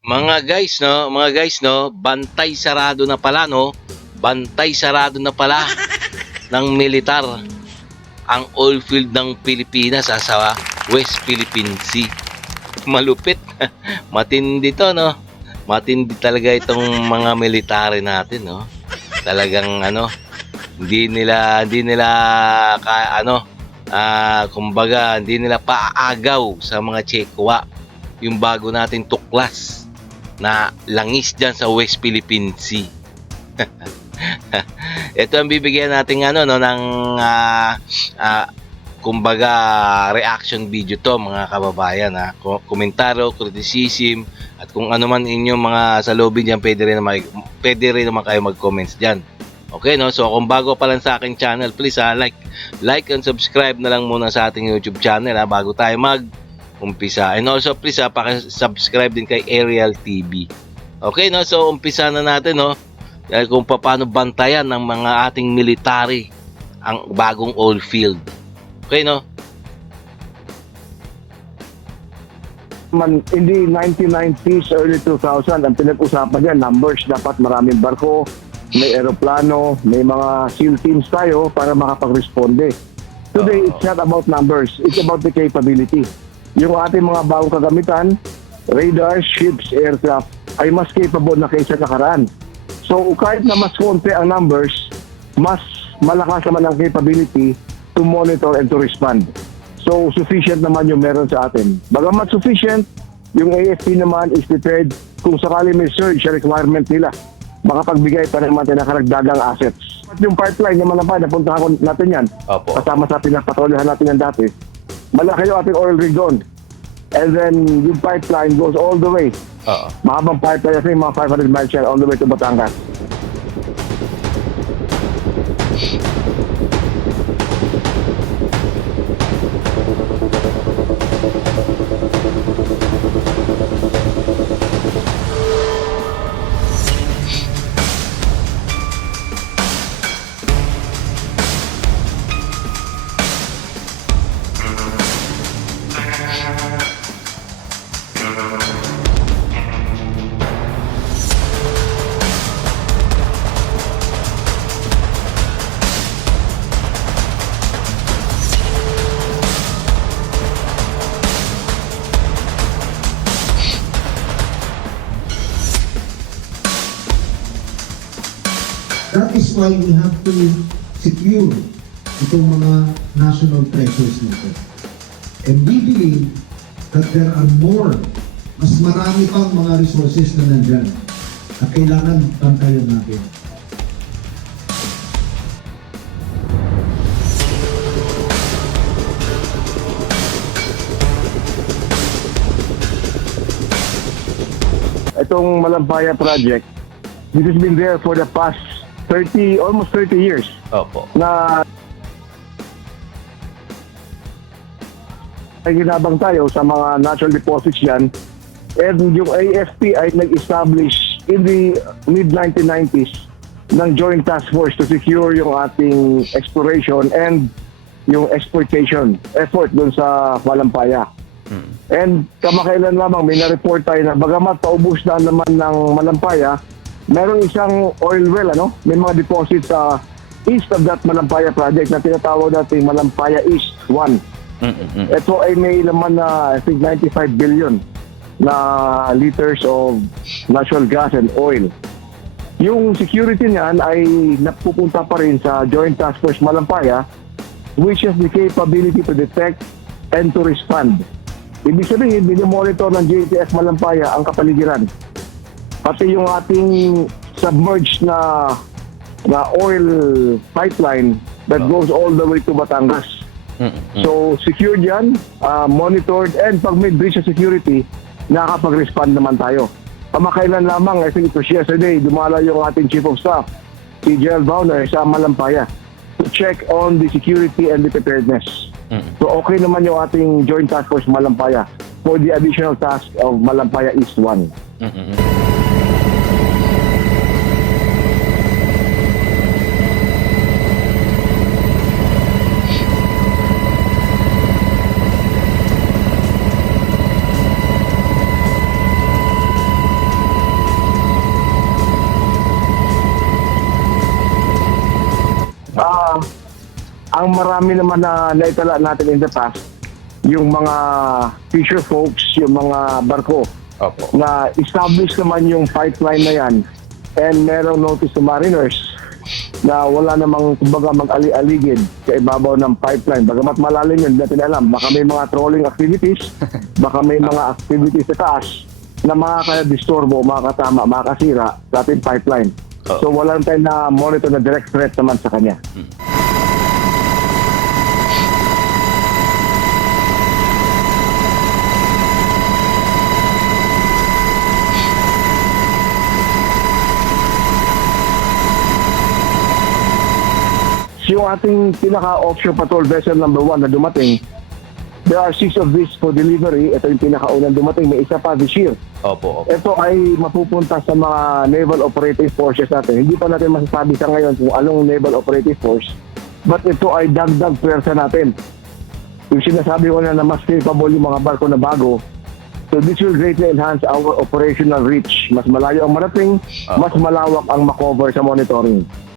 Mga guys, no, bantay sarado na pala, no? Bantay sarado na pala ng militar ang oil field ng Pilipinas sa West Philippine Sea. Malupit. Matindi to, no? Matindi talaga itong mga military natin, no? Talagang ano, hindi nila kumbaga hindi nila paaagaw sa mga Chekwa yung bago nating tuklas na langis dyan sa West Philippine Sea. Ito ang bibigyan natin ng kumbaga reaction video to, mga kababayan, ha. Komentaryo, criticism, at kung ano man inyong mga salubin diyan, pwede rin naman kayo mag-comments diyan. Okay, no? So kung bago pa lang sa aking channel, please like and subscribe na lang muna sa ating YouTube channel, ha, bago tayo umpisa. And also please, paki-subscribe din kay Ariel TV. Okay, no? So umpisa na natin, no? Kung paano bantayan ng mga ating military ang bagong oil field. Okay, no? In the 1990s, early 2000, ang pinag-usapan yan, numbers, dapat maraming barko, may aeroplano, may mga SEAL teams tayo para makapag-responde. Today, it's not about numbers, it's about the capability. Yung ating mga bagong kagamitan, radar, ships, aircraft, ay mas capable na kaysa nakaraan. So kahit na mas konti ang numbers, mas malakas naman ang capability to monitor and to respond. So sufficient naman yung meron sa atin. Bagamat sufficient, yung AFP naman is prepared kung sakali may surge sa requirement nila. Makapagbigay pa naman tayo ng karagdagang assets. At yung pipeline naman napuntahan natin yan. Opo. Kasama sa pinapatolyahan natin yan dati. Malaki yung ating oil rig doon. And then yung pipeline goes all the way. Mahabang pipeline kasi mga 500 miles yan all the way to Batangas. That is why we have to secure itong mga national treasures nito. And we believe that there are more, mas marami pang mga resources na nandyan at kailangan bantayan natin. Itong Malampaya project, this has been there for the past almost 30 years. Opo. Na ay ginabang tayo sa mga natural deposits yan. And yung AFP ay nag-establish in the mid-1990s ng Joint Task Force to secure yung ating exploration and yung exploitation effort dun sa Malampaya. And kamakailan lamang may na-report tayo na bagamat paubos na naman ng Malampaya, meron isang oil well, may mga deposits sa east of that Malampaya project na tinatawag natin Malampaya East 1. Ito ay may laman na I think 95 billion na liters of natural gas and oil. Yung security niyan ay napupunta pa rin sa Joint Task Force Malampaya, which has the capability to detect and to respond. Ibig sabihin, minimonitor ng JTF Malampaya ang kapaligiran. Pati yung ating submerged na oil pipeline that goes all the way to Batangas. So, secured yan, monitored, and pag may breach of security, nakakapag-respond naman tayo. Kamakailan lamang, I think it was yesterday, dumala yung ating Chief of Staff, si Gerald Bauner, sa Malampaya to check on the security and the preparedness. So, okay naman yung ating Joint Task Force Malampaya for the additional task of Malampaya East 1. Ang marami naman na naitala natin in the past, yung mga fisher folks, yung mga barko, Opo. na establish naman yung pipeline na yan and merong notice to mariners na wala namang kumbaga mag-ali-aligid sa ibabaw ng pipeline. Bagamat malalim yun, hindi natin alam. Baka may mga trolling activities, baka may mga activities sa taas na makaka-disturbo, makakatama, makakasira sa ating pipeline. So wala tayong na-monitor na direct threat naman sa kanya. Yung ating pinaka-offshore patrol vessel number 1 na dumating, there are 6 of these for delivery. Ito yung pinaka-unang dumating. May isa pa this year. Opo. Ito ay mapupunta sa mga naval operating forces natin. Hindi pa natin masasabi sa ngayon kung anong naval operating force. But ito ay dagdag pwersa natin. Yung sinasabi ko na mas capable yung mga barko na bago. So this will greatly enhance our operational reach. Mas malayo ang marating, mas malawak ang makover sa monitoring.